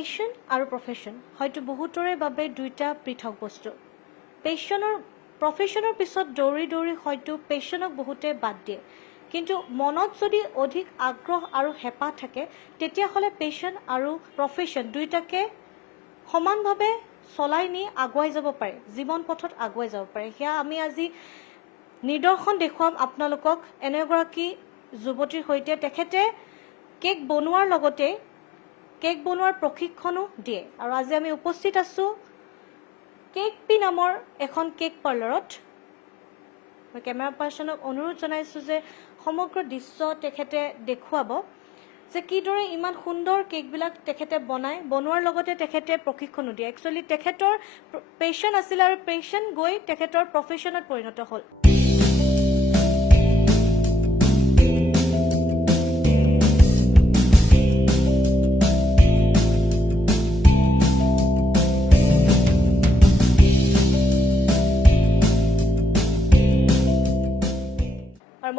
Passion আৰু profession হয়তো বহুতৰে বাবে দুইটা পৃথক বস্তু। প্ৰফেশ্যনৰ পিছত দৌৰি দৌৰি হয়তো পেশ্যনক বহুতে বাদ দিয়ে, কিন্তু মনত যদি অধিক আগ্ৰহ আৰু হেঁপাহ থাকে তেতিয়াহ'লে পেশ্যন আৰু প্ৰফেশ্যন দুইটাকে সমানভাৱে চলাই নি আগুৱাই যাব পাৰে, জীৱন পথত আগুৱাই যাব পাৰে। সেয়া আমি আজি নিদৰ্শন দেখুৱাম আপোনালোকক এনে এগৰাকী যুৱতীৰ সৈতে। তেখেতে কেক বনোৱাৰ লগতে কেক বনোৱাৰ প্ৰশিক্ষণো দিয়ে, আৰু আজি আমি উপস্থিত আছোঁ কেক পি নামৰ এখন কেক পাৰ্লাৰত। মই কেমেৰা পাৰ্চনক অনুৰোধ জনাইছোঁ যে সমগ্ৰ দৃশ্য তেখেতে দেখুৱাব যে কিদৰে ইমান সুন্দৰ কেকবিলাক তেখেতে বনোৱাৰ লগতে তেখেতে প্ৰশিক্ষণো দিয়ে। একচুৱেলি তেখেতৰ পেশ্যন আছিলে আৰু পেশ্যন গৈ তেখেতৰ প্ৰফেশ্যনত পৰিণত হ'ল।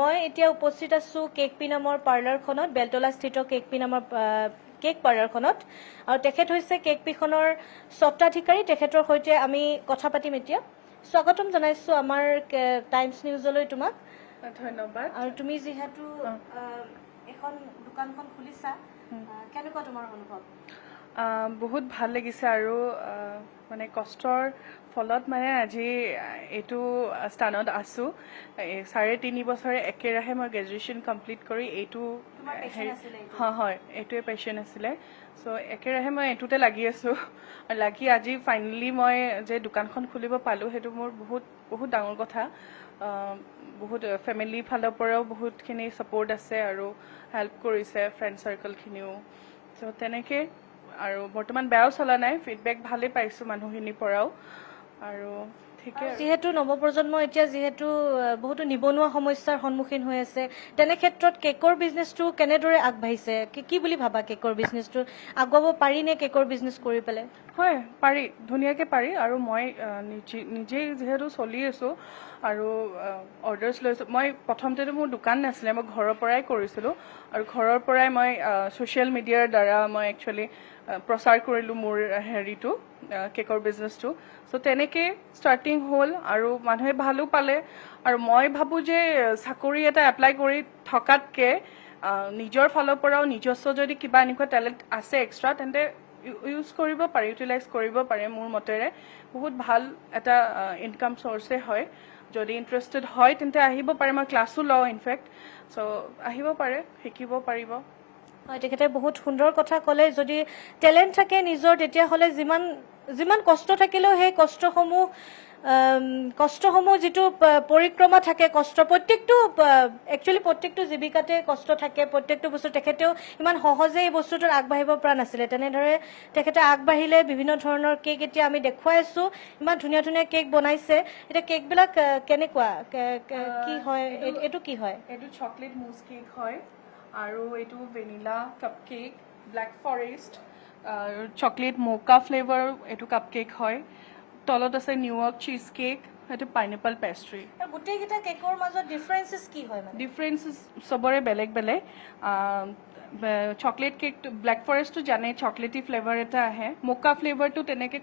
মই এতিয়া উপস্থিত আছোঁ কেক পি নামৰ পাৰ্লাৰখনত, বেলতলাস্থিত কেক পি নামৰ কেক পাৰ্লাৰখনত, আৰু তেখেত হৈছে কেক পিখনৰ স্বত্বাধিকাৰী। তেখেতৰ সৈতে আমি কথা পাতিম এতিয়া। স্বাগতম জনাইছোঁ আমাৰ টাইমছ নিউজলৈ তোমাক। ধন্যবাদ। আৰু তুমি যিহেতু এখন দোকানখন খুলিছা, কেনেকুৱা তোমাৰ অনুভৱ? বহুত ভাল লাগিছে, আৰু মানে কষ্টৰ ফলত মানে আজি এইটো স্থানত আছোঁ। 3.5 বছৰে একেৰাহে মই গ্ৰেজুৱেশ্যন কমপ্লিট কৰি এইটো হয় এইটোৱে পেশ্যন আছিলে। চ' একেৰাহে মই এইটোতে লাগি আছোঁ, আৰু লাগি আজি ফাইনেলি মই যে দোকানখন খুলিব পালোঁ সেইটো মোৰ বহুত ডাঙৰ কথা। বহুত ফেমিলিৰ ফালৰ পৰাও বহুতখিনি ছাপোৰ্ট আছে আৰু হেল্প কৰিছে ফ্ৰেণ্ড চাৰ্কলখিনিও। চ' তেনেকৈ আৰু বৰ্তমান বেয়াও চলা নাই, ফিডবেক ভালেই পাইছোঁ মানুহখিনিৰ পৰাও। আৰু ঠিকে, যিহেতু নৱপ্ৰজন্ম এতিয়া যিহেতু বহুতো নিবনুৱা সমস্যাৰ সন্মুখীন হৈ আছে, তেনে ক্ষেত্ৰত কেকৰ বিজনেছটো কেনেদৰে আগবাঢ়িছে? কি বুলি ভাবা কেকৰ বিজনেছটো আগুৱাব পাৰি নে কেকৰ বিজনেছ কৰি পেলাই? হয় পাৰি, ধুনীয়াকৈ পাৰি। আৰু মই নিজেই যিহেতু চলি আছোঁ আৰু অৰ্ডাৰ্ছ লৈছোঁ। মই প্ৰথমতেতো মোৰ দোকান নাছিলে, মই ঘৰৰ পৰাই কৰিছিলোঁ, আৰু ঘৰৰ পৰাই মই ছ'চিয়েল মিডিয়াৰ দ্বাৰা মই একচুৱেলি প্ৰচাৰ কৰিলোঁ মোৰ হেৰিটো কেকৰ বিজনেছটো। চ' তেনেকৈ ষ্টাৰ্টিং হ'ল, আৰু মানুহে ভালো পালে। আৰু মই ভাবোঁ যে চাকৰি এটা এপ্লাই কৰি থকাতকৈ নিজৰ ফালৰ পৰাও নিজস্ব যদি কিবা এনেকুৱা টেলেণ্ট আছে এক্সট্ৰা, তেন্তে ইউজ কৰিব পাৰে, ইউটিলাইজ কৰিব পাৰে। মোৰ মতেৰে বহুত ভাল এটা ইনকাম চ'ৰ্চে হয়। যদি ইণ্টাৰেষ্টেড হয় তেন্তে আহিব পাৰে। মই ক্লাছো লওঁ ইনফেক্ট, চ' আহিব পাৰে, শিকিব পাৰিব। হয়, তেখেতে বহুত সুন্দৰ কথা ক'লে। যদি টেলেণ্ট থাকে নিজৰ, তেতিয়াহ'লে যিমান কষ্ট থাকিলেও সেই কষ্টসমূহ যিটো পৰিক্ৰমা থাকে, প্ৰত্যেকটো জীৱিকাতে কষ্ট থাকে, প্ৰত্যেকটো বস্তু তেখেতেও ইমান সহজে এই বস্তুটোত আগবাঢ়িব পৰা নাছিলে। তেনেদৰে তেখেতে আগবাঢ়িলে, বিভিন্ন ধৰণৰ কেক এতিয়া আমি দেখুৱাই আছোঁ। ইমান ধুনীয়া ধুনীয়া কেক বনাইছে। এতিয়া কেকবিলাক কেনেকুৱা, কি হয়, এইটো কি হয়? এইটো চকলেট মুজ কেক হয়, আৰু এইটো vanilla cupcake, black forest, chocolate mocha flavour এইটো কাপ কেক হয়। তলত আছে নিউয়ৰ্ক চীজ কেক, সেইটো পাইনএপল পেষ্ট্ৰি। গোটেইকেইটা কেকৰ মাজত ডিফাৰেঞ্চেছ কি হয়? ডিফাৰেঞ্চেছ চবৰে বেলেগ বেলেগ। চকলেট কেকটো, ব্লেক ফৰেষ্টটো জানে চকলেটি ফ্লেভাৰ এটা আহে, মোকা ফ্লেভাৰটো তেনেকৈ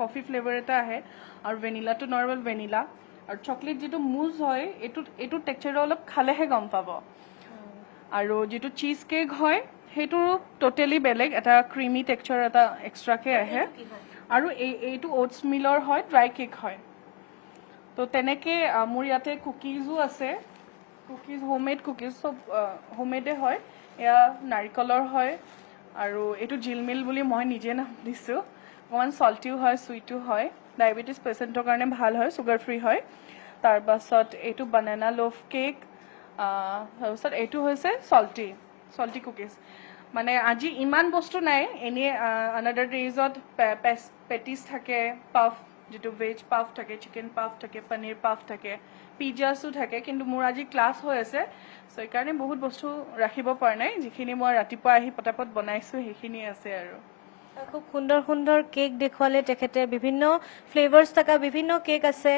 কফি ফ্লেভাৰ এটা আহে, আৰু ভেনিলাটো নৰ্মেল ভেনিলা। আৰু চকলেট যিটো মুজ হয়, এইটো টেক্সাৰটো অলপ খালেহে গম পাব। আৰু যিটো চীজ কেক হয় সেইটো টোটেলি বেলেগ, এটা ক্ৰিমি টেক্সাৰ এটা এক্সট্ৰাকৈ আহে। আৰু এইটো অ'টছ মিলৰ হয়, ড্ৰাই কেক হয়। তো তেনেকৈ মোৰ ইয়াতে কুকিজো আছে, কুকিজ হোমমেড কুকিজ, চব হোমমেডে হয়। এয়া নাৰিকলৰ হয়, আৰু এইটো জিলমিল বুলি মই নিজে নাম দিছোঁ। অকণমান চল্টিও হয়, চুইটো হয়। ডায়েবেটিছ পেচেণ্টৰ কাৰণে ভাল হয়, চুগাৰ ফ্ৰী হয়। তাৰপাছত এইটো বানানা লোফ কেক, তাৰপিছত এইটো হৈছে চল্টি কুকিজ। মানে আজি ইমান বস্তু নাই, এনেই আনাডাৰ ডেইজত পেটিছ থাকে, পাফ যিটো ভেজ পাফ থাকে, চিকেন পাফ থাকে, পনীৰ পাফ থাকে, পিজ্জাছো থাকে। কিন্তু মোৰ আজি ক্লাছ হৈ আছে, চ' সেইকাৰণে বহুত বস্তু ৰাখিব পৰা নাই। যিখিনি মই ৰাতিপুৱা আহি পটাপট বনাইছোঁ সেইখিনি আছে। আৰু খুব সুন্দৰ সুন্দৰ কেক দেখুৱালে তেখেতে, বিভিন্ন ফ্লেভাৰ্ছ থকা বিভিন্ন কেক আছে।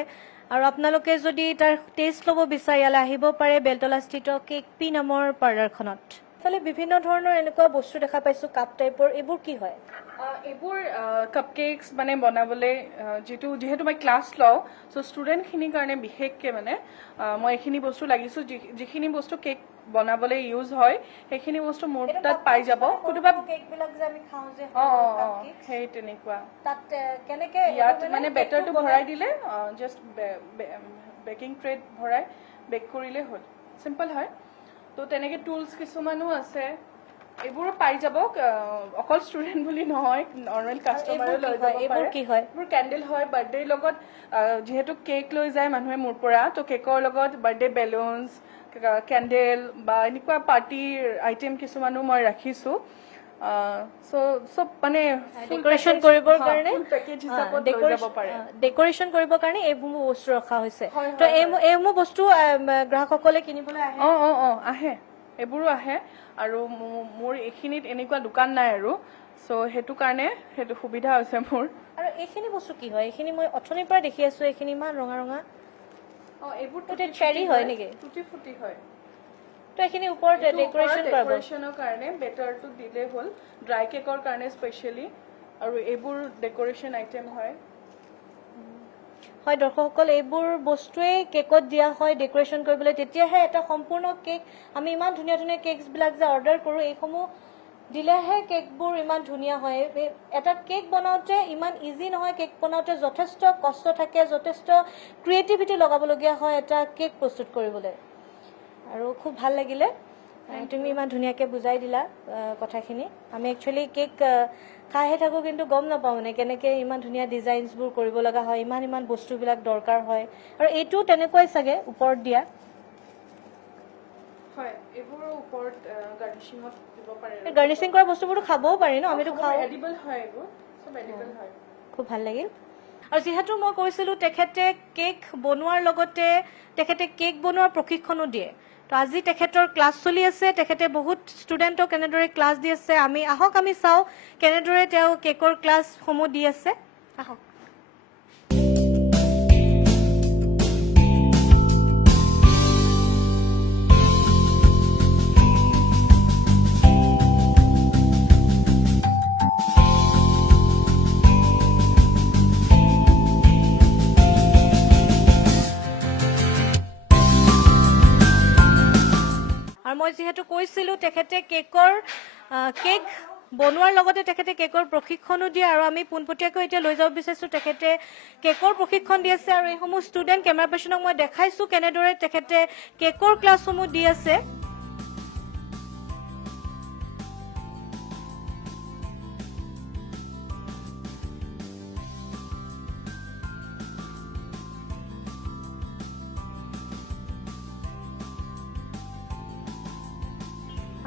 আৰু আপোনালোকে যদি তাৰ টেষ্ট ল'ব বিচাৰে, ইয়ালৈ আহিব পাৰে বেলতলাস্থিত কেক পি নামৰ পাৰ্লাৰখনত। ইফালে বিভিন্ন ধৰণৰ এনেকুৱা বস্তু দেখা পাইছোঁ, কাপ টাইপৰ, এইবোৰ কি হয়? এইবোৰ কাপকেকছ মানে বনাবলৈ যিহেতু মই ক্লাছ লওঁ চ' ষ্টুডেণ্টখিনিৰ কাৰণে বিশেষকৈ মানে মই এইখিনি বস্তু লাগিছোঁ যিখিনি বস্তু কেক বনাবলৈ ইউজ হয় সেইখিনি বস্তু মোৰ তাত পাই যাব কোনোবা কেকবিলাক যে আমি খাওঁ যে সেই তেনেকুৱা তাত কেনেকে ইয়াত মানে বেটাৰটো ভৰাই দিলে জাষ্ট বেকিং ট্ৰেত ভৰাই বেক কৰিলে হ'ল চিম্পল হয় তো তেনেকৈ টুলছ কিছুমানো আছে এইবোৰো পাই যাব অকল ষ্টুডেণ্ট বুলি নহয় নৰ্মেল কাষ্টমাৰো লৈ যাব পাৰে এইবোৰ কেণ্ডেল হয় বাৰ্থডেৰ লগত যিহেতু কেক লৈ যায় মানুহে মোৰ পৰা তো কেকৰ লগত বাৰ্থডে বেলুনছ কেণ্ডেল বা এনেকুৱা পাৰ্টিৰ আইটেম কিছুমানো মই ৰাখিছোঁ চব মানে ডেকৰেশ্যন কৰিবৰ কাৰণে পেকেজ হিচাপত লৈ যাব পাৰে ডেকৰেশ্যন কৰিবৰ কাৰণে এইবোৰ বস্তু ৰখা হৈছে তো এইবোৰ বস্তু গ্ৰাহকসকলে কিনিবলৈ আহে আহে এইবোৰো আহে আৰু মোৰ এইখিনিত এনেকুৱা দোকান নাই আৰু চ' সেইটো কাৰণে সেইটো সুবিধা হৈছে মোৰ আৰু এইখিনি বস্তু কি হয় এইখিনি মই অথনিৰ পৰা দেখি আছো এইখিনি ইমান ৰঙা ৰঙা এইবোৰ চেৰি হয় নেকি টুটি ফুটি হয় তো এইখিনি ওপৰত ডেকৰেশ্যনৰ কাৰণে বেটাৰটো দিলে হ'ল ড্ৰাই কেকৰ কাৰণে স্পেচিয়েলি আৰু এইবোৰ ডেকৰেশ্যন আইটেম হয় দৰ্শকসকল এইবোৰ বস্তুৱেই কেকত দিয়া হয় ডেকৰেশ্যন কৰিবলৈ তেতিয়াহে এটা সম্পূৰ্ণ কেক আমি ইমান ধুনীয়া ধুনীয়া কেকছবিলাক যে অৰ্ডাৰ কৰোঁ এইসমূহ দিলেহে কেকবোৰ ইমান ধুনীয়া হয় এটা কেক বনাওঁতে ইমান ইজি নহয় কেক বনাওঁতে যথেষ্ট কষ্ট থাকে যথেষ্ট ক্ৰিয়েটিভিটি লগাবলগীয়া হয় এটা কেক প্ৰস্তুত কৰিবলৈ আৰু খুব ভাল লাগিলে তুমি ইমান ধুনীয়াকৈ বুজাই দিলা কথাখিনি আমি একচুৱেলি কেক খাইহে থাকোঁ কিন্তু গম নাপাওঁ মানে কেনেকৈ ইমান ধুনীয়া ডিজাইনছবোৰ কৰিব লগা হয় ইমান বস্তুবিলাক দৰকাৰ হয় আৰু এইটো তেনেকুৱাই চাগে ওপৰত দিয়া হয় এইবোৰৰ ওপৰত গাৰ্নিচিঙত দিব পাৰে গাৰ্নিচিং কৰা বস্তুবোৰতো খাবও পাৰি ন আমিতো খাওঁ এডিবল হয় এইবোৰ চব এডিবল হয় খুব ভাল লাগিল আৰু যিহেতু মই কৈছিলোঁ তেখেতে কেক বনোৱাৰ লগতে তেখেতে কেক বনোৱাৰ প্ৰশিক্ষণো দিয়ে তো আজি তেখেতৰ ক্লাছ চলি আছে তেখেতে বহুত ষ্টুডেণ্টক কেনেদৰে ক্লাছ দি আছে আহক আমি চাওঁ কেনেদৰে তেওঁ কেকৰ ক্লাছসমূহ দি আছে আহক মই যিহেতু কৈছিলোঁ তেখেতে কেক বনোৱাৰ লগতে তেখেতে কেকৰ প্ৰশিক্ষণো দিয়ে আৰু আমি পোনপটীয়াকৈ এতিয়া লৈ যাব বিচাৰিছোঁ তেখেতে কেকৰ প্ৰশিক্ষণ দি আছে আৰু এইসমূহ ষ্টুডেণ্ট কেমেৰা পাৰ্চনক মই দেখাইছোঁ কেনেদৰে তেখেতে কেকৰ ক্লাছসমূহ দি আছে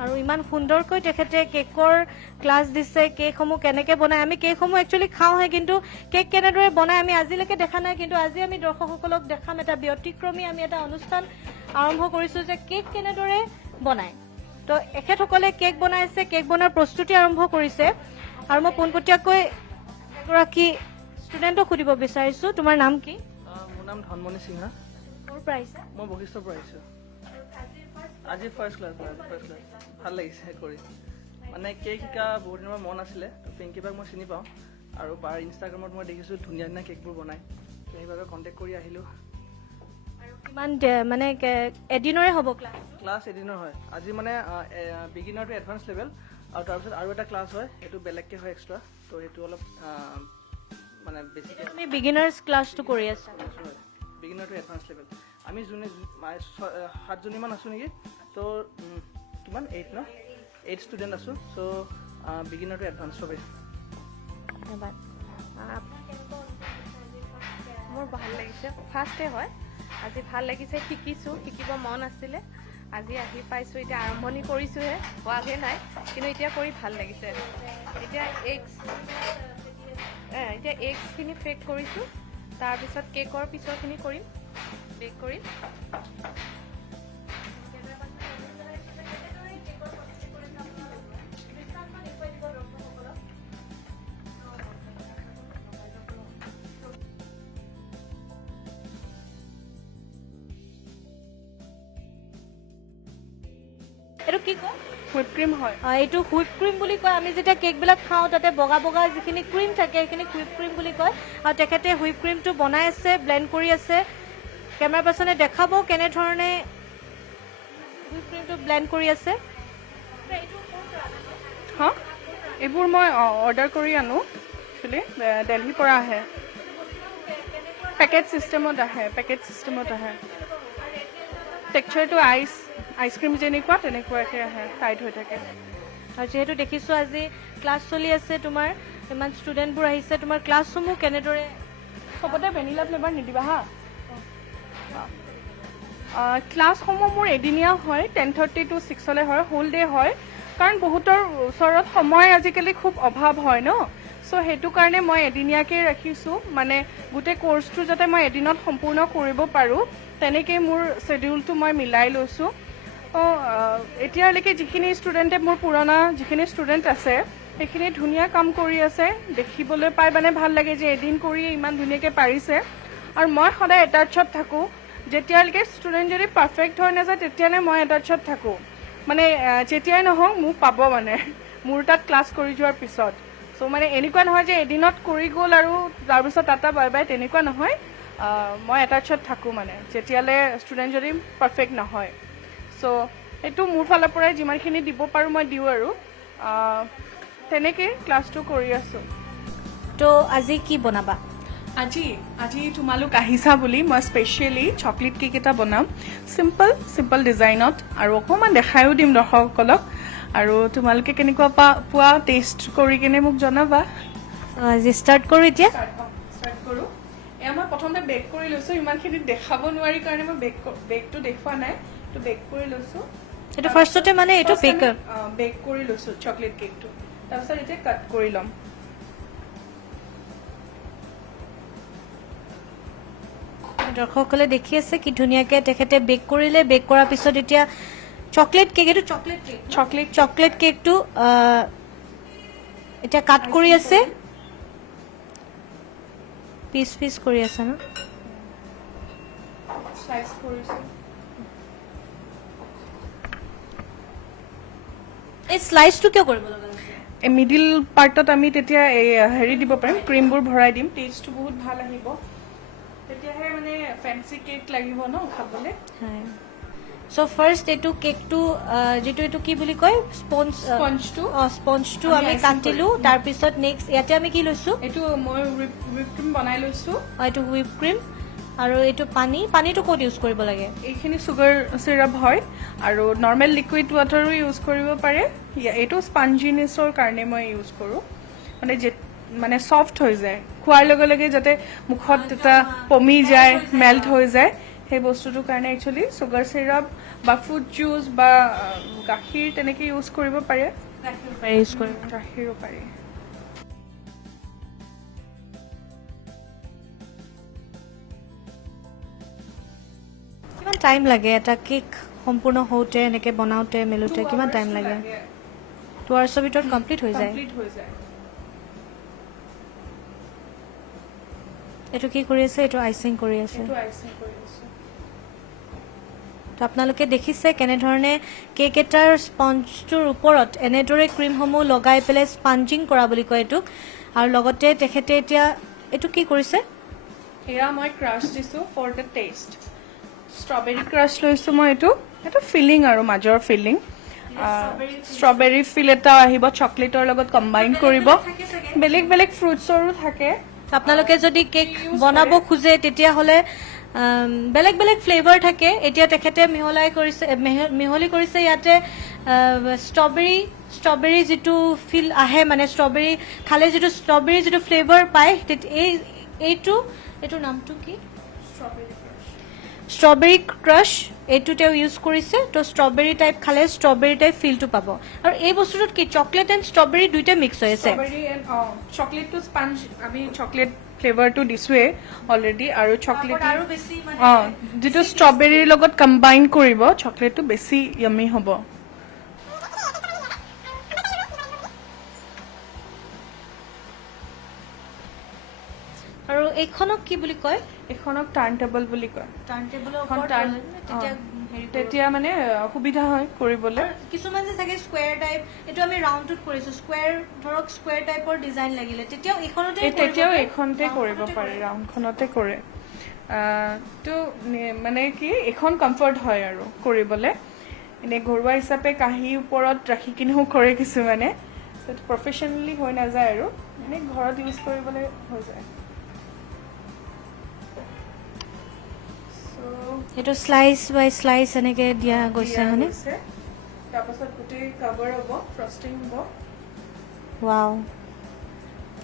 আৰু ইমান সুন্দৰকৈ তেখেতে কেকৰ ক্লাছ দিছে কেকসমূহ কেনেকৈ বনায় আমি কেকসমূহ একচুৱেলি খাওঁহে কিন্তু কেক কেনেদৰে বনায় আমি আজিলৈকে দেখা নাই কিন্তু আজি আমি দৰ্শকসকলক দেখাম এটা ব্যতিক্ৰমী আমি এটা অনুষ্ঠান আৰম্ভ কৰিছোঁ যে কেক কেনেদৰে বনায় তো এখেতসকলে কেক বনাইছে কেক বনোৱাৰ প্ৰস্তুতি আৰম্ভ কৰিছে আৰু মই পোনপটীয়াকৈ এগৰাকী ষ্টুডেণ্টক সুধিব বিচাৰিছোঁ তোমাৰ নাম কি মোৰ নাম ধনমণি সিংহা ক'ৰ পৰা আহিছে মই বশিষ্ঠৰ পৰা আহিছোঁ আজি ফাৰ্ষ্ট ক্লাছ ভাল লাগিছে কৰি মানে কেক শিকা বহুত দিনৰ মন আছিলে পিংকি বাক মই চিনি পাওঁ আৰু বাৰ ইনষ্টাগ্ৰামত মই দেখিছোঁ ধুনীয়া ধুনীয়া কেকবোৰ বনায় সেইবাবে কণ্টেক্ট কৰি আহিলোঁ কিমান মানে এদিনৰে হ'ব ক্লাছ এদিনৰ হয় আজি মানে বিগিনাৰ টু এডভান্স লেভেল আৰু তাৰপিছত আৰু এটা ক্লাছ হয় সেইটো বেলেগকৈ হয় এক্সট্ৰা তো সেইটো অলপ মানে বেছিকৈ তুমি বিগিনাৰ্ছ ক্লাছটো কৰি আছা বিগিনাৰ টু এডভান্স লেভেল আমি যোনে 7জনীমান আছোঁ নেকি তো কিমান 8 ষ্টুডেণ্ট আছোঁ চ' বিগিনাৰ টু এডভান্স চবেই ধন্যবাদ মোৰ ভাল লাগিছে ফাৰ্ষ্টে হয় আজি ভাল লাগিছে শিকিব মন আছিলে আজি আহি পাইছোঁ এতিয়া আৰম্ভণি কৰিছোঁহে হোৱাগৈ নাই কিন্তু এতিয়া কৰি ভাল লাগিছে এতিয়া এগছখিনি পেক কৰিছোঁ তাৰপিছত কেকৰ পিছৰখিনি কৰিম বেক কৰিম এইটো কি কয় হুইপ ক্ৰীম হয়। এইটো হুইপ ক্ৰীম বুলি কয়। আমি যেতিয়া কেকবিলাক খাওঁ তাতে বগা বগা যিখিনি ক্ৰীম থাকে সেইখিনি হুইপ ক্ৰীম বুলি কয়। আৰু তেখেতে হুইপ ক্ৰীমটো বনাই আছে, ব্লেণ্ড কৰি আছে। কেমেৰা পাৰ্চনে দেখাব কেনেধৰণে হুইপ ক্ৰীমটো ব্লেণ্ড কৰি আছে। হা, এইবোৰ মই অৰ্ডাৰ কৰি আনো, একচুৱেলি দিল্লীৰ পৰা আহে। পেকেট চিষ্টেমত আহে, টেক্সাৰটো আইচক্ৰীম যেনেকুৱা তেনেকুৱাকৈ আহে, টাইট হৈ থাকে। আৰু যিহেতু দেখিছোঁ আজি ক্লাছ চলি আছে, তোমাৰ ইমান ষ্টুডেণ্টবোৰ আহিছে, তোমাৰ ক্লাছসমূহ কেনেদৰে? চবতে ভেনিলা ফ্লেভাৰ নিদিবা হা। ক্লাছসমূহ মোৰ এদিনীয়া হয়, 10:30 to 6 হয়, হোল ডে হয়। কাৰণ বহুতৰ ওচৰত সময় আজিকালি খুব অভাৱ হয় ন, চ' সেইটো কাৰণে মই এদিনীয়াকৈ ৰাখিছোঁ, মানে গোটেই কোৰ্চটো যাতে মই এদিনত সম্পূৰ্ণ কৰিব পাৰোঁ, তেনেকৈ মোৰ শ্বেডিউলটো মই মিলাই লৈছোঁ। এতিয়ালৈকে যিখিনি ষ্টুডেণ্টে, মোৰ পুৰণা যিখিনি ষ্টুডেণ্ট আছে সেইখিনি ধুনীয়া কাম কৰি আছে, দেখিবলৈ পাই মানে ভাল লাগে যে এদিন কৰি ইমান ধুনীয়াকৈ পাৰিছে। আৰু মই সদায় এটাচত থাকোঁ, যেতিয়ালৈকে ষ্টুডেণ্ট যদি পাৰফেক্ট হৈ নাযায় তেতিয়ালৈ মই এটাচত থাকোঁ, মানে যেতিয়াই নহওক মোক পাব মানে মোৰ তাত ক্লাছ কৰি যোৱাৰ পিছত। চ' মানে এনেকুৱা নহয় যে এদিনত কৰি গ'ল আৰু তাৰপিছত টাটা বাই বাই, তেনেকুৱা নহয়। মই এটাচত থাকোঁ মানে যেতিয়ালৈ ষ্টুডেণ্ট যদি পাৰফেক্ট নহয়। চ' সেইটো মোৰ ফালৰ পৰাই যিমানখিনি দিব পাৰোঁ মই দিওঁ, আৰু তেনেকৈ ক্লাছটো কৰি আছোঁ। তো আজি কি বনাবা? আজি তোমালোক আহিছা বুলি মই স্পেচিয়েলি চকলেট কেক এটা বনাম, চিম্পল ডিজাইনত, আৰু অকণমান দেখায়ো দিম দৰ্শকসকলক। আৰু তোমালোকে কেনেকুৱা পোৱা টেষ্ট কৰি কিনে মোক জনাবা। আজি ষ্টাৰ্ট কৰোঁ এতিয়া। ষ্টাৰ্ট কৰোঁ। এয়া মই প্ৰথমতে বেক কৰি লৈছোঁ, ইমানখিনি দেখাব নোৱাৰি কাৰণে মই বেকটো দেখুওৱা নাই, তো বেক কৰি লৈছোঁ। এইটো ফাৰ্ষ্টতে মানে এইটো বেক কৰি লৈছোঁ চকলেট কেকটো, তাৰপিছত এতিয়া কাট কৰি ল'ম। দৰ্শকসকলে দেখি আছে কি ধুনীয়াকৈ তেখেতে বেক কৰিলে। বেক কৰাৰ পিছত এতিয়া চকলেট কেক, এইটো চকলেট কেকটো এতিয়া কাট কৰি আছে, পিচ কৰি আছে ন। স্লাইচ কৰিছোঁ। এই স্লাইচটো কিয় কৰিব লগা হৈছে? এই মিডিল পাৰ্টত আমি তেতিয়া এই হেৰি দিব পাৰিম, ক্ৰীমবোৰ ভৰাই দিম, টেষ্টটো বহুত ভাল আহিব। তেতিয়াহে মানে ফেঞ্চি কেক লাগিব ন খাবলৈ। হয়। চ' ফাৰ্ষ্ট এইটো কেকটো যিটো এইটো কি বুলি কয়, স্পঞ্জটো আমি কাটিলোঁ। তাৰপিছত নেক্সট ইয়াতে আমি কি লৈছোঁ? এইটো মই হুইপ ক্ৰীম বনাই লৈছোঁ। এইটো হুইপ ক্ৰীম আৰু এইটো পানীটো ক'ত ইউজ কৰিব লাগে? এইখিনি চুগাৰ চিৰাপ হয়, আৰু নৰ্মেল লিকুইড ৱাটাৰো ইউজ কৰিব পাৰে। এইটো স্পঞ্জিনেছৰ কাৰণে মই ইউজ কৰোঁ, মানে ছফ্ট হৈ যায়, খোৱাৰ লগে লগে যাতে মুখত এটা পমি যায়, মেল্ট হৈ যায়, সেই বস্তুটোৰ কাৰণে একচুৱেলি চুগাৰ চিৰাপ বা ফ্ৰুট জুচ বা গাখীৰ তেনেকৈ ইউজ কৰিব পাৰে। গাখীৰো পাৰি। কিমান টাইম লাগে এটা কেক সম্পূৰ্ণ হওঁতে, এনেকৈ বনাওঁতে মেলোতে কিমান টাইম লাগে? 2 আৱাৰ্ছৰ ভিতৰত কমপ্লিট হৈ যায়। এইটো কি কৰি আছে? এইটো আইচিং কৰি আছে। তো আপোনালোকে দেখিছে কেনেধৰণে কেক এটাৰ স্পঞ্জটোৰ ওপৰত এনেদৰে ক্ৰীমসমূহ লগাই পেলাই স্পঞ্জিং কৰা বুলি কয় এইটোক। আৰু লগতে তেখেতে এতিয়া এইটো কি কৰিছে? এয়া মই ক্ৰাছ দিছোঁ for the taste. Strawberry crush লৈছোঁ মই। এইটো ফিলিং আৰু মাজৰ ফিলিং, ষ্ট্ৰবেৰী ফিল এটা আহিব, চকলেটৰ লগত কম্বাইন কৰিব। বেলেগ বেলেগ ফ্ৰুটছৰো থাকে। আপোনালোকে যদি কেক বনাব খোজে তেতিয়াহ'লে বেলেগ বেলেগ ফ্লেভাৰ থাকে। এতিয়া তেখেতে মিহলি কৰিছে ইয়াতে ষ্ট্ৰবেৰী যিটো ফিল আহে, মানে ষ্ট্ৰবেৰী খালে যিটো ফ্লেভাৰ পায়, এইটোৰ নামটো কি? Strawberry crush. এইটো তেওঁ ইউজ কৰিছে। তো ষ্ট্ৰবেৰী টাইপ খালে ষ্ট্ৰবেৰী টাইপ ফিলটো পাব। আৰু এই বস্তুটোত কি চকলেট এণ্ড ষ্ট্ৰবেৰী দুইটা মিক্স হৈ আছে। চকলেটটো স্পঞ্জ, আমি চকলেট ফ্লেভাৰটো দিছোঁৱেই অলৰেডি, আৰু চকলেট যিটো ষ্ট্ৰবেৰীৰ লগত কম্বাইন কৰিব, চকলেটটো বেছি য়ামি হ'ব। আৰু এইখনক কি বুলি কয়? এখনক টাৰ্ণ টেবল বুলি কয়। টাৰ্ণ টেবলৰ এখন ওপৰত টাৰ্ণ তেতিয়া হেৰি কৰোঁ। তেতিয়া মানে সুবিধা হয় কৰিবলৈ। আৰু কিছুমান যে থাকে স্কুৱেৰ টাইপ, এইটো আমি ৰাউণ্ডটোত কৰিছোঁ, স্কুৱেৰ ধৰক স্কুৱেৰ টাইপৰ ডিজাইন লাগিলে তেতিয়াও এইখনতে তেতিয়াও এইখনতে কৰিব পাৰি, ৰাউণ্ডখনতে কৰে। তো মানে কি এখন কমফৰ্ট হয় আৰু কৰিবলৈ। এনেই ঘৰুৱা হিচাপে কাঁহীৰ ওপৰত ৰাখি কিনেও কৰে কিছুমানে, প্ৰফেচনেলি হৈ নাযায় আৰু এনেই ঘৰত ইউজ কৰিবলৈ হৈ যায়। সেইটো শ্লাইচ বাই শ্লাইচ এনেকে দিয়া গৈছে হয়নে? তাৰপাছত গোটেই কভাৰ হ'ব, ফ্ৰষ্টিং হ'ব। ৱাও,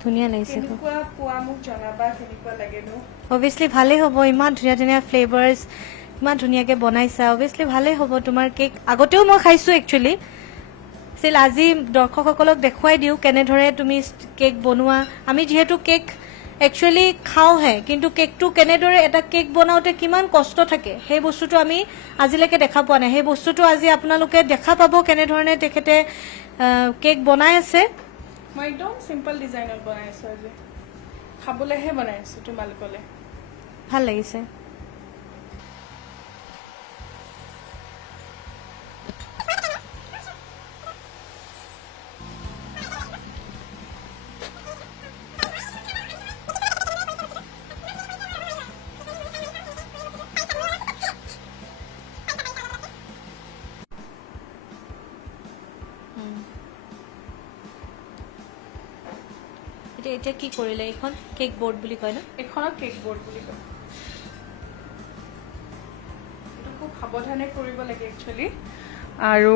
ধুনীয়া লাগিছে। কেনেকুৱা পোৱা মোক জনাবা, কেনেকুৱা লাগেনো। অভিয়াছলি ভালেই হ'ব, ইমান ধুনীয়া ধুনীয়া ফ্লেভাৰ্ছ, ইমান ধুনীয়াকৈ বনাইছা, অভিয়াছলি ভালেই হ'ব তোমাৰ কেক। আগতেও মই খাইছোঁ একচুৱেলি, ষ্টিল আজি দৰ্শকসকলক দেখুৱাই দিওঁ কেনেদৰে তুমি কেক বনোৱা। আমি যিহেতু কেক একচুৱেলি খাওঁহে, কিন্তু কেকটো কেনেদৰে এটা কেক বনাওঁতে কিমান কষ্ট থাকে সেই বস্তুটো আমি আজিলৈকে দেখা পোৱা নাই। সেই বস্তুটো আজি আপোনালোকে দেখা পাব কেনেধৰণে তেখেতে কেক বনাই আছে। মই একদম চিম্পল ডিজাইনত বনাই আছোঁ আজি, খাবলৈহে বনাই আছোঁ তোমালোকলৈ। ভাল লাগিছে। এতিয়া কি কৰিলে? এইখন কেক বৰ্ড বুলি কয় ন? এইখনক কেক বৰ্ড বুলি কয়। এইটো খুব সাৱধানে কৰিব লাগে একচুৱেলি, আৰু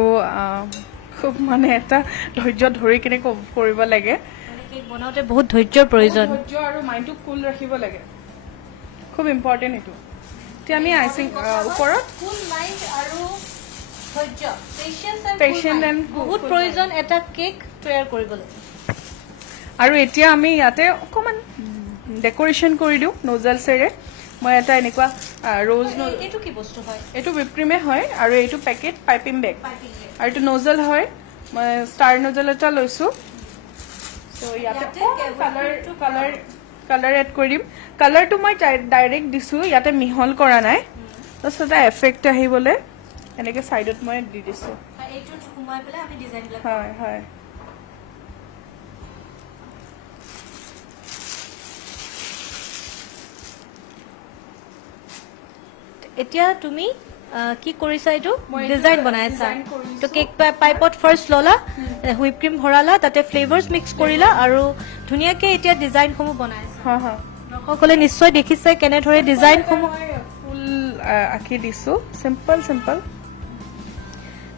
খুব মানে এটা ধৈৰ্য ধৰি কিনে কৰিব লাগে। কেক বনাওঁতে বহুত ধৈৰ্যৰ প্ৰয়োজন। ধৈৰ্য আৰু মাইণ্ডটো কুল ৰাখিব লাগে, খুব ইম্পৰ্টেণ্ট এইটো। এতিয়া আমি আইচিং ওপৰত পেচেণ্ট এণ্ড বহুত প্ৰয়োজন এটা কেক তৈয়াৰ কৰিবলৈ। আৰু এতিয়া আমি ইয়াতে অকণমান ডেক'ৰেশ্যন কৰি দিওঁ নজলছেৰে। মই এটা এনেকুৱা ৰ'জ, এইটো কি বস্তু হয়? এইটো হুইপ ক্ৰীমে হয়, আৰু এইটো পেকেট পাইপিং বেগ, আৰু এইটো নজল হয়। মই ষ্টাৰ নজল এটা লৈছোঁ। চ' ইয়াতে কালাৰ এড কৰি দিম। কালাৰটো মই ডাইৰেক্ট দিছোঁ, ইয়াতে মিহল কৰা নাই। তাৰপিছত এটা এফেক্ট আহিবলৈ এনেকৈ ছাইডত মই দি দিছোঁ। হয় হয়। এতিয়া তুমি কি কৰিছা? এইটো মই ডিজাইন বনাই আছা। ডিজাইন কৰিছোঁ। তো কেক পাইপত ফাৰ্ষ্ট ল'লা, হুইপ ক্ৰীম ভৰালা, তাতে ফ্লেভাৰ্ছ মিক্স কৰিলা, আৰু ধুনীয়াকৈ এতিয়া ডিজাইনসমূহ বনাই আছা। হা হা। দৰ্শকসকলে নিশ্চয় দেখিছে কেনেদৰে ডিজাইনসমূহ। ফুল আঁকি দিছোঁ, চিম্পল চিম্পল।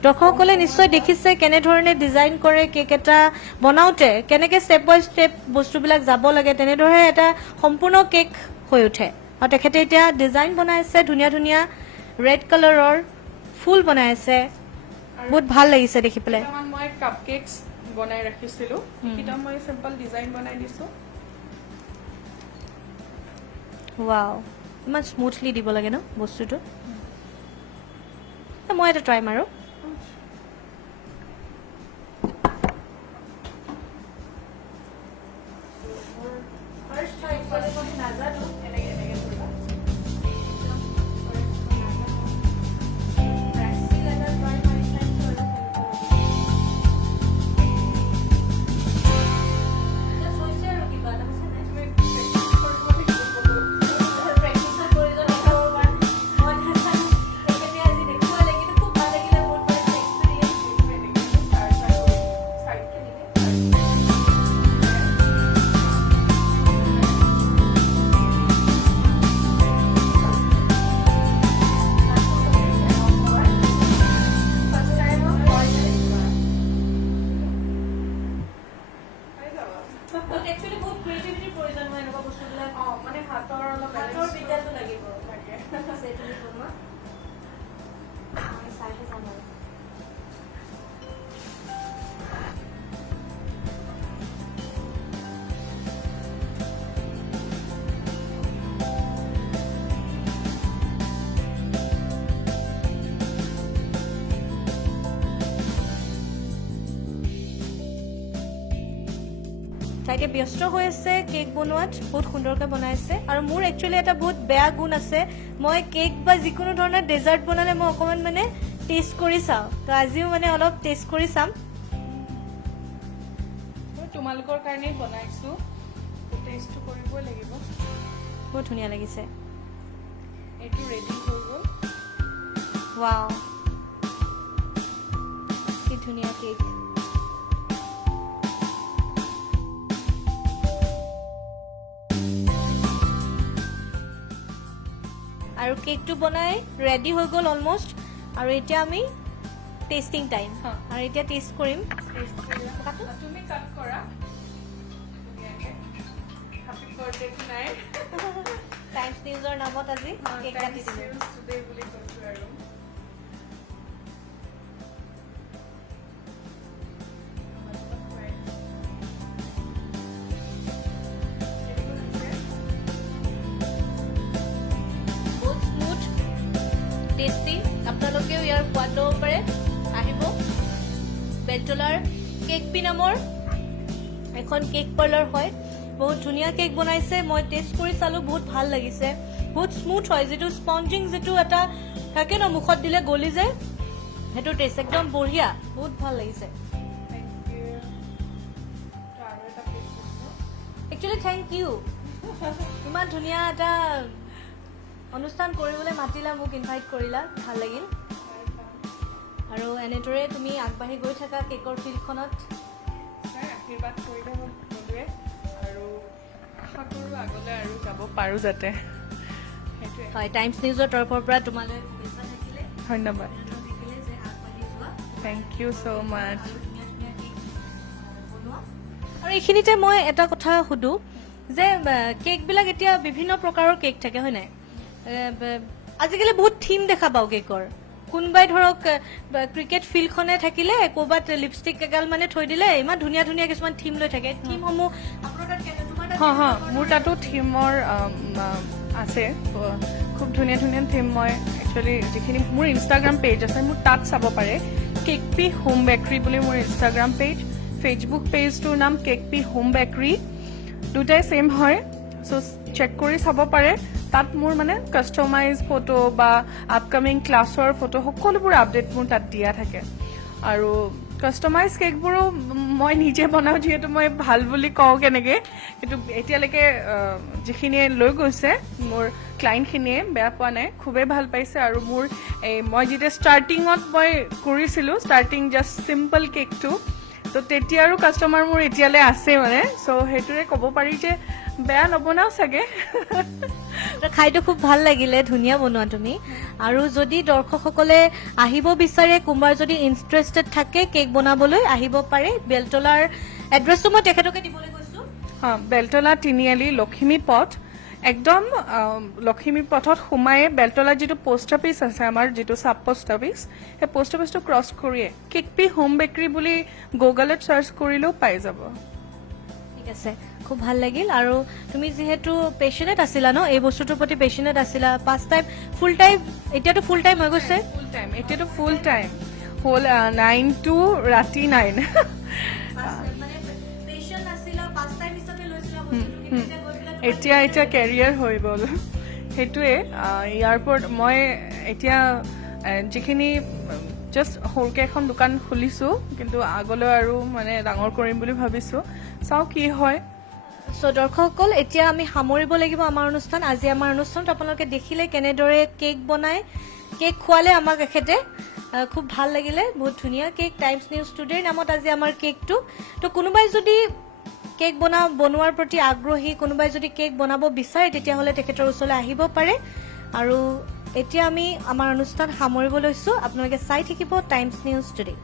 দৰ্শকসকলে নিশ্চয় দেখিছে কেনেধৰণে ডিজাইন কৰে কেক এটা বনাওঁতে, কেনেকৈ ষ্টেপ বাই ষ্টেপ বস্তুবিলাক যাব লাগে, তেনেদৰে এটা সম্পূৰ্ণ কেক হৈ উঠে। আৰু তেখেতে এতিয়া ডিজাইন বনাই আছে, ধুনীয়া ধুনীয়া ৰেড কালাৰৰ ফুল বনাই আছে। বহুত ভাল লাগিছে দেখি পেলাই। মই কাপ কেকছ বনাই ৰাখিছিলোঁ, সেইকেইটা মই চিম্পল ডিজাইন বনাই দিছোঁ। ৱাও, ইমান স্মুথলি দিব লাগে ন বস্তুটো। মই এটা ট্ৰাই মাৰোঁ। তাইকে ব্যস্ত হৈ আছে কেক বনোৱাত, বহুত সুন্দৰকৈ বনাইছে। আৰু মোৰ একচুৱেলি এটা বহুত বেয়া গুণ আছে, মই কেক বা যিকোনো ধৰণৰ ডেজাৰ্ট বনালে মই অকণমান মানে টেষ্ট কৰি চাওঁ। তো আজিও মানে অলপ টেষ্ট কৰি চাম। মই তোমালোকৰ কাৰণেই বনাইছোঁ, টেষ্টটো কৰিবই লাগিব। বহুত ধুনীয়া লাগিছে। এইটো ৰেডি হৈ গ'ল। ৱাও, কি ধুনীয়া কেক। আৰু কেকটো বনাই ৰেডি হৈ গ'ল অলমষ্ট। আৰু এতিয়া আমি টেষ্টিং টাইম। হা। আৰু এতিয়া টেষ্ট কৰিম। তুমি কাট কৰা ধুনীয়াকৈ। Happy birthday two night. Times নিউজৰ নামত আজি কেক কাটি দিলোঁ। টুডে বুলি কৈছোঁ আৰু বহুত স্মুথ, টেষ্টি। আপোনালোকেও ইয়াৰ সোৱাদ ল'ব পাৰে, আহিব। বেলতলাৰ কেক পি নামৰ এখন কেক পাৰ্লাৰ হয়, বহুত ধুনীয়া কেক বনাইছে। মই টেষ্ট কৰি চালোঁ, বহুত ভাল লাগিছে। বহুত স্মুথ হয়, যিটো স্পঞ্জিং যিটো এটা থাকে ন মুখত দিলে গলি যায়, সেইটো টেষ্ট একদম বঢ়িয়া, বহুত ভাল লাগিছে। একচুৱেলি থেংক ইউ, ইমান ধুনীয়া এটা অনুষ্ঠান কৰিবলৈ মাতিলা, মোক ইনভাইট কৰিলা, ভাল লাগিল। আৰু এনেদৰে তুমি আগবাঢ়ি গৈ থাকা কেকৰ ফিল্ডখনত। আশীৰ্বাদ কৰিলে সকলোৱে, আৰু আশা কৰোঁ আগলৈ আৰু যাব পাৰোঁ যাতে। সেইটোৱে। হয়, টাইমছ নিউজৰ তৰফৰ পৰা তোমালৈ শুভেচ্ছা থাকিলে, ধন্যবাদ। থাকিলে যে আগবাঢ়ি যোৱা থেংক ইউ ছ' মাছ। আৰু ধুনীয়া ধুনীয়া কেক বনোৱা। আৰু এইখিনিতে মই এটা কথা সুধোঁ যে কেকবিলাক এতিয়া বিভিন্ন প্ৰকাৰৰ কেক থাকে হয় নাই? আজিকালি বহুত থিম দেখা পাওঁ কেকৰ। কোনোবাই ধৰক ক্ৰিকেট ফিল্ডখনে থাকিলে ক'ৰবাত লিপষ্টিক এগাল মানে থৈ দিলে, ইমান ধুনীয়া ধুনীয়া কিছুমান থিম লৈ থাকে। থিমসমূহ আপোনাৰ তাত তোমাৰ তাত হা মোৰ তাতো থিমৰ আছে, খুব ধুনীয়া ধুনীয়া থিম। মই একচুৱেলি যিখিনি মোৰ ইনষ্টাগ্ৰাম পেজ আছে, মোৰ তাত চাব পাৰে। কেক পি হোম বেকাৰী বুলি মোৰ ইনষ্টাগ্ৰাম পেজ, ফেচবুক পেজটোৰ নাম কেক পি হোম বেকাৰী, দুটাই ছেইম হয়। চ' চেক কৰি চাব পাৰে। তাত মোৰ মানে কাষ্টমাইজ ফটো বা আপকামিং ক্লাছৰ ফটো সকলোবোৰ আপডেট মোৰ তাত দিয়া থাকে। আৰু কাষ্টমাইজ কেকবোৰো মই নিজে বনাওঁ, যিহেতু মই ভাল বুলি কওঁ কেনেকৈ, কিন্তু এতিয়ালৈকে যিখিনিয়ে লৈ গৈছে মোৰ ক্লাইণ্টখিনিয়ে বেয়া পোৱা নাই, খুবেই ভাল পাইছে। আৰু মোৰ মই যেতিয়া ষ্টাৰ্টিঙত মই কৰিছিলোঁ, ষ্টাৰ্টিং জাষ্ট চিম্পল কেকটো, তো তেতিয়াৰো কাষ্টমাৰ মোৰ এতিয়ালৈ আছে মানে। চ' সেইটোৰে ক'ব পাৰি যে বেয়া নবনাও চাগে। খাইটো খুব ভাল লাগিলে, ধুনীয়া বনোৱা তুমি। আৰু যদি দৰ্শকসকলে আহিব বিচাৰে, কোনোবাই যদি ইণ্টাৰেষ্টেড থাকে কেক বনাবলৈ, আহিব পাৰে। বেলতলাৰ এড্ৰেছটো মই তেখেতকে দিবলৈ কৈছোঁ। বেলতলা তিনিআলি লখিমী পথ, একদম লখিমী পথত সোমায়ে বেলতলাত যিটো পোষ্ট অফিচ আছে, আমাৰ যিটো চাব পোষ্ট অফিচ, সেই পোষ্ট অফিচটো ক্ৰছ কৰিয়ে কেক পি হোম বেকাৰী বুলি গুগলত চাৰ্চ কৰিলেও পাই যাব। ঠিক আছে, খুব ভাল লাগিল। আৰু তুমি যিহেতু পেশ্যনেট আছিলা ন, এই বস্তুটোৰ প্ৰতি পেশ্যনেট আছিলা, পাঁচ টাইম ফুল টাইম, এতিয়াতো ফুল টাইম হৈ গৈছে। ফুল টাইম, এতিয়াতো ফুল টাইম হ'ল 9 to ৰাতি 9। এতিয়া কেৰিয়াৰ হৈ গ'ল, সেইটোৱে। ইয়াৰ ওপৰত মই এতিয়া যিখিনি জাষ্ট সৰুকৈ এখন দোকান খুলিছোঁ, কিন্তু আগলৈ আৰু মানে ডাঙৰ কৰিম বুলি ভাবিছোঁ। চাওঁ কি হয়। চ' দৰ্শকসকল, এতিয়া আমি সামৰিব লাগিব আমাৰ অনুষ্ঠান। আজি আমাৰ অনুষ্ঠানত আপোনালোকে দেখিলে কেনেদৰে কেক বনায়, কেক খোৱালে আমাক এখেতে, খুব ভাল লাগিলে, বহুত ধুনীয়া কেক। টাইমছ নিউজ টুডেৰ নামত আজি আমাৰ কেকটো। তো কোনোবাই যদি কেক বনোৱাৰ প্ৰতি আগ্ৰহী, কোনোবাই যদি কেক বনাব বিচাৰে, তেতিয়াহ'লে তেখেতৰ ওচৰলৈ আহিব পাৰে। আৰু এতিয়া আমি আমাৰ অনুষ্ঠান সামৰিব লৈছোঁ। আপোনালোকে চাই থাকিব টাইমছ নিউজ টুডে।